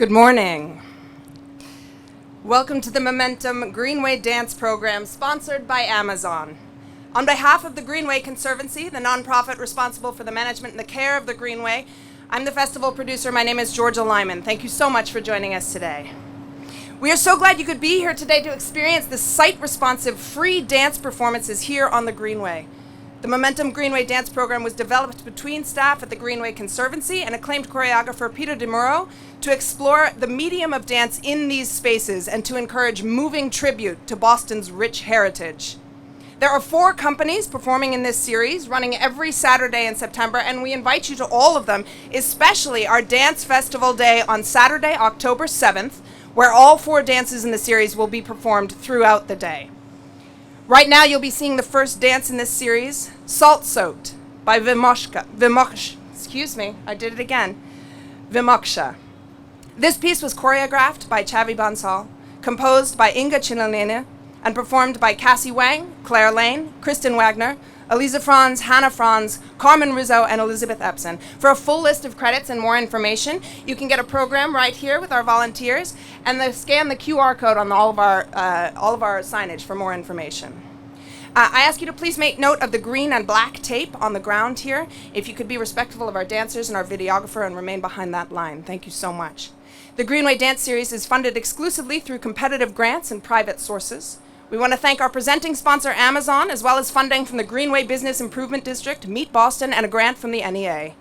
Good morning. Welcome to the Momentum Greenway Dance Program sponsored by Amazon. On behalf of the Greenway Conservancy, the nonprofit responsible for the management and the care of the Greenway, I'm the festival producer. My name is Georgia Lyman. Thank you so much for joining us today. We are so glad you could be here today to experience the site-responsive free dance performances here on the Greenway. The Momentum Greenway Dance Program was developed between staff at the Greenway Conservancy and acclaimed choreographer Peter DeMuro to explore the medium of dance in these spaces and to encourage moving tribute to Boston's rich heritage. There are 4 companies performing in this series, running every Saturday in September, and we invite you to all of them, especially our Dance Festival Day on Saturday, October 7th, where all 4 dances in the series will be performed throughout the day. Right now, you'll be seeing the first dance in this series, Salt Soaked, by Vimoksha. Vimoksha. This piece was choreographed by Chavi Bansal, composed by Inga Chinalene, and performed by Cassie Wang, Claire Lane, Kristen Wagner, Eliza Franz, Hannah Franz, Carmen Rizzo, and Elizabeth Epson. For a full list of credits and more information, you can get a program right here with our volunteers, and scan the QR code on all of our signage for more information. I ask you to please make note of the green and black tape on the ground here. If you could be respectful of our dancers and our videographer and remain behind that line. Thank you so much. The Greenway Dance Series is funded exclusively through competitive grants and private sources. We want to thank our presenting sponsor, Amazon, as well as funding from the Greenway Business Improvement District, Meet Boston, and a grant from the NEA.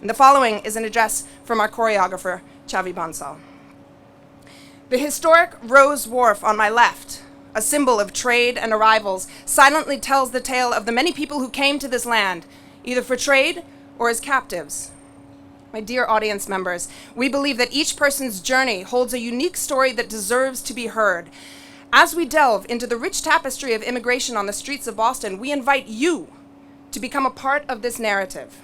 And the following is an address from our choreographer, Chavi Bansal. The historic Rose Wharf on my left, a symbol of trade and arrivals, silently tells the tale of the many people who came to this land, either for trade or as captives. My dear audience members, we believe that each person's journey holds a unique story that deserves to be heard. As we delve into the rich tapestry of immigration on the streets of Boston, we invite you to become a part of this narrative.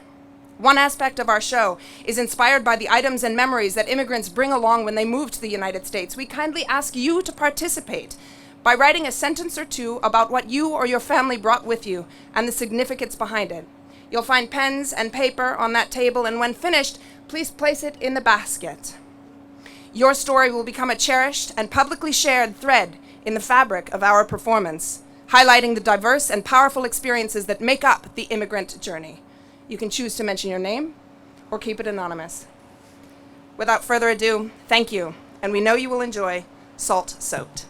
One aspect of our show is inspired by the items and memories that immigrants bring along when they move to the United States. We kindly ask you to participate by writing a sentence or two about what you or your family brought with you and the significance behind it. You'll find pens and paper on that table, and when finished, please place it in the basket. Your story will become a cherished and publicly shared thread in the fabric of our performance, highlighting the diverse and powerful experiences that make up the immigrant journey. You can choose to mention your name or keep it anonymous. Without further ado, thank you, and we know you will enjoy Salt Soaked.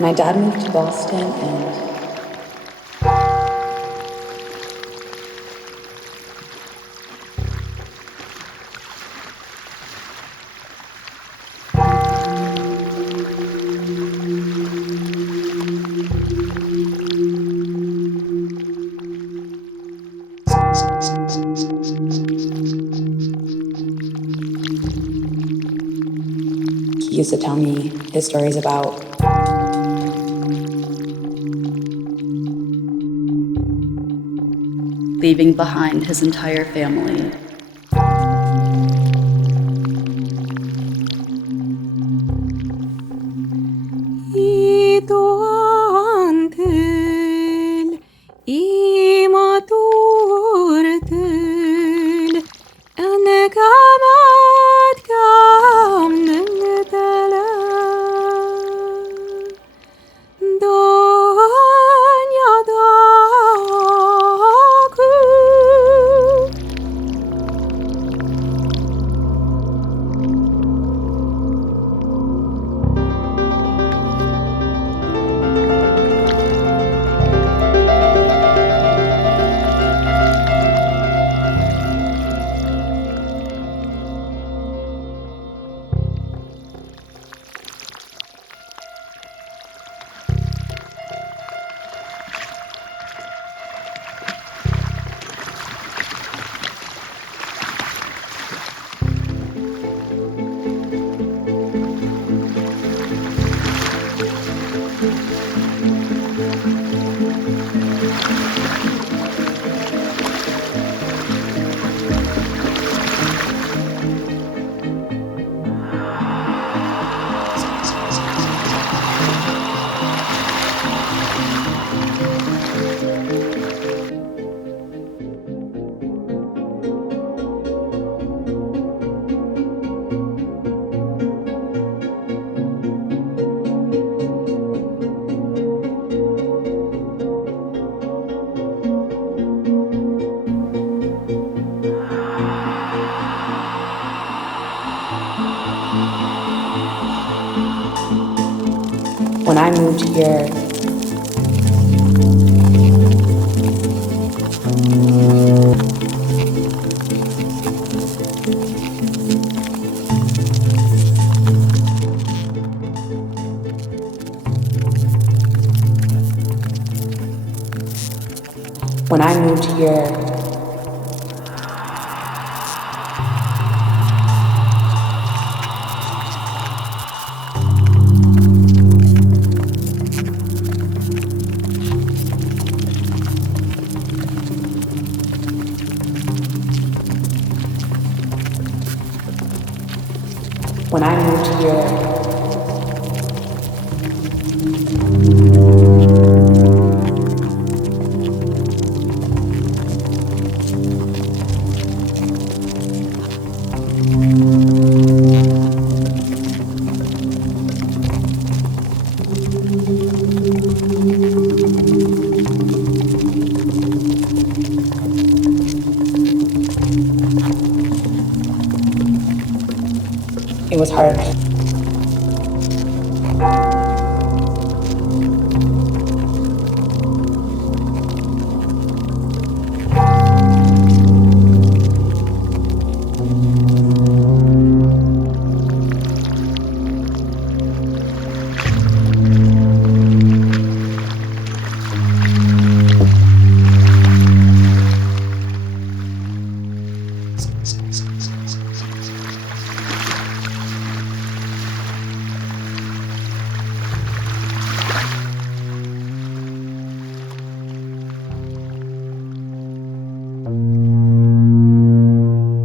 My dad moved to Boston and he used to tell me his stories about leaving behind his entire family. I moved here, when I moved here, when I moved here, it was hard.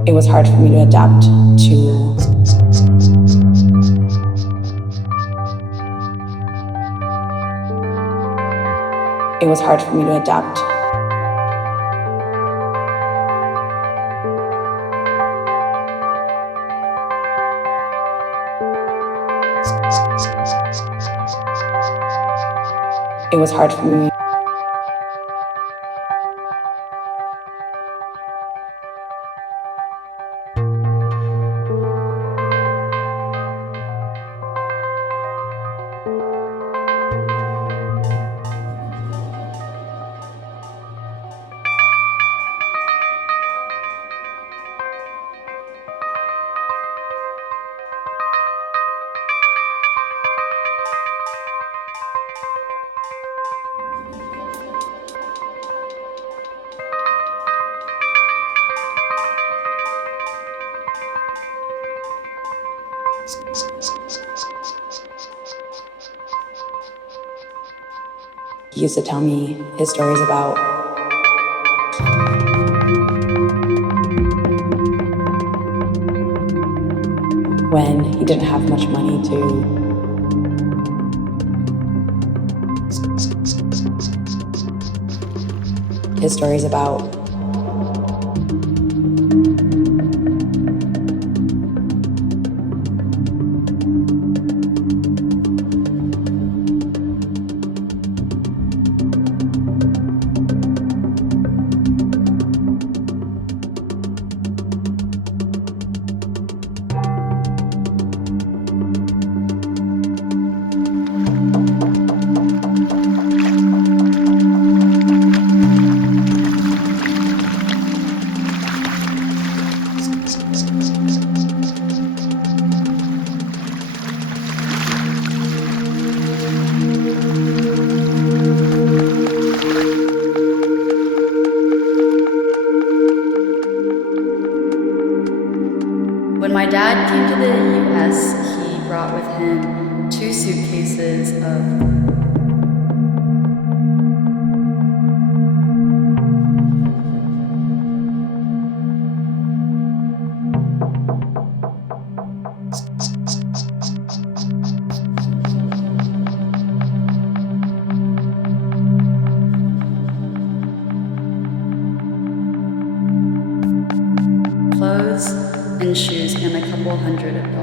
It was hard for me to adapt to it was hard for me to adapt it was hard for me He used to tell me his stories about when he didn't have much money to his stories about When my dad came to the US, he brought with him 2 suitcases of clothes and shoes and a couple $100.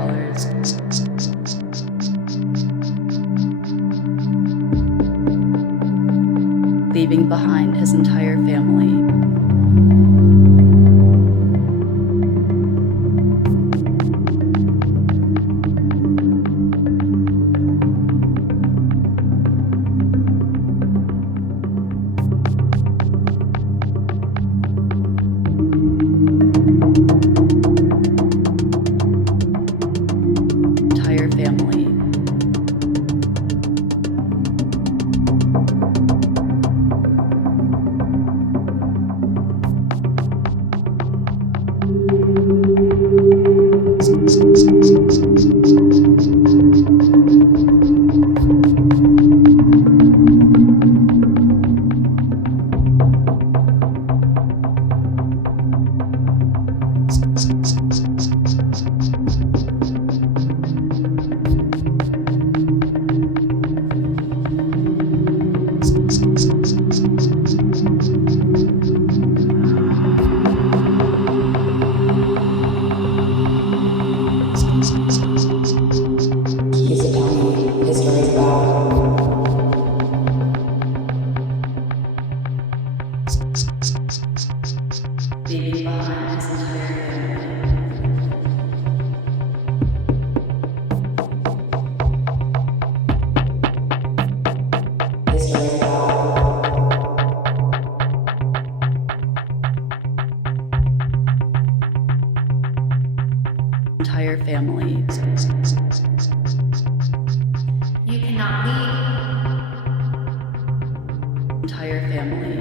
Leaving behind his entire family. He used to tell me his stories about leaving behind his entire family. his stories about Entire family. You cannot leave. Entire family.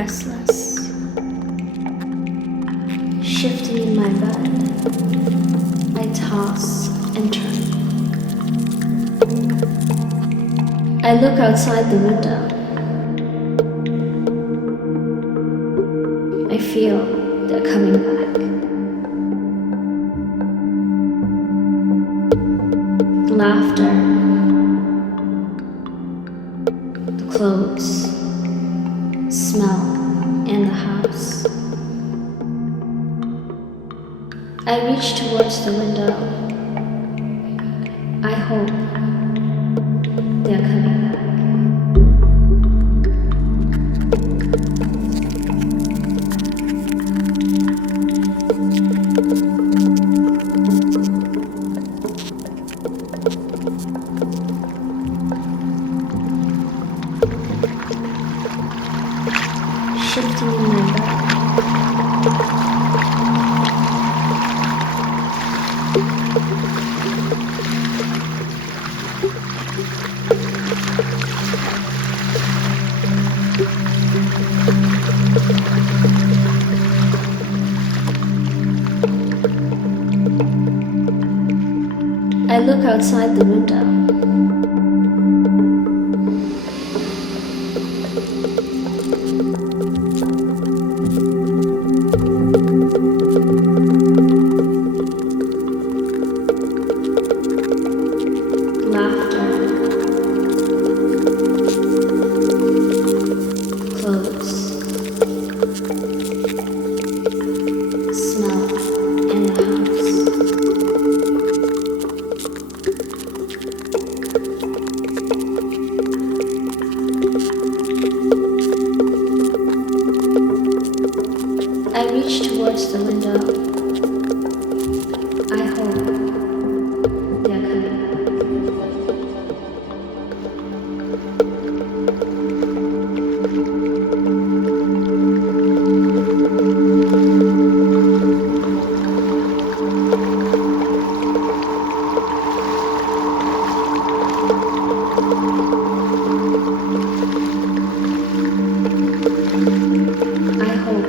restless, shifting in my bed. I toss and turn. I look outside the window. I feel they're coming back. Laughter, the clothes, smell in the house. I reach towards the window. I hope they're coming back. Shifting in my bed. I look outside the window. Laughter, clothes, smell in the house. I reach towards the window. I hope they're coming back. I hope.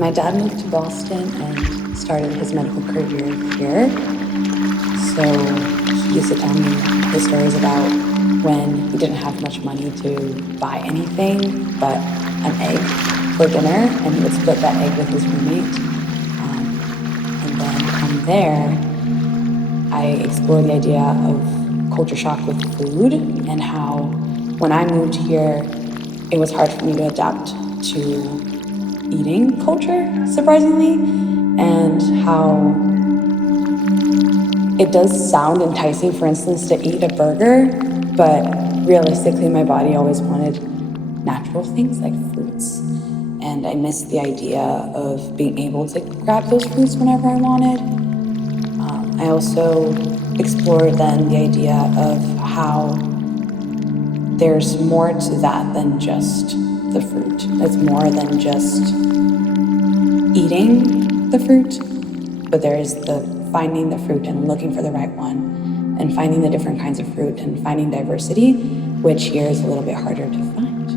My dad moved to Boston and started his medical career here. So he used to tell me his stories about when he didn't have much money to buy anything but an egg for dinner, and he would split that egg with his roommate. And then from there, I explored the idea of culture shock with food and how when I moved here, it was hard for me to adapt to eating culture, surprisingly, and how it does sound enticing, for instance, to eat a burger, but realistically, my body always wanted natural things like fruits. And I missed the idea of being able to grab those fruits whenever I wanted. I also explored then the idea of how there's more to that than just the fruit. It's more than just eating the fruit, but there is the finding the fruit and looking for the right one and finding the different kinds of fruit and finding diversity, which here is a little bit harder to find.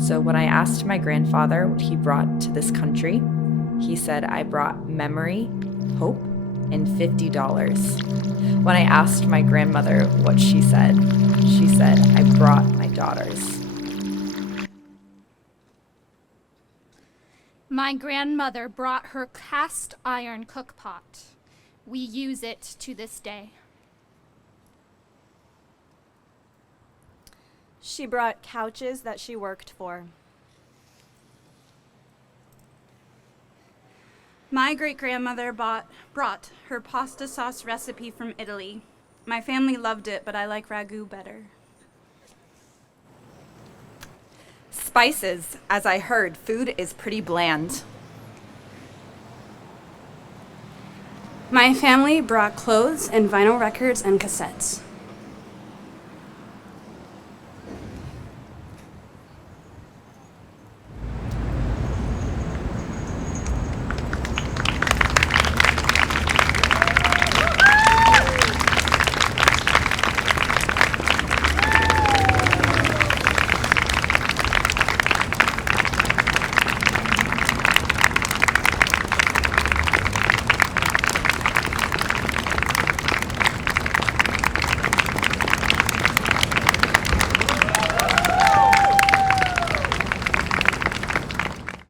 So when I asked my grandfather what he brought to this country, he said, I brought memory, hope, and $50. When I asked my grandmother what she said, I brought my daughters. My grandmother brought her cast iron cookpot. We use it to this day. She brought couches that she worked for. My great-grandmother brought her pasta sauce recipe from Italy. My family loved it, but I like ragu better. Spices. As I heard, food is pretty bland. My family brought clothes and vinyl records and cassettes.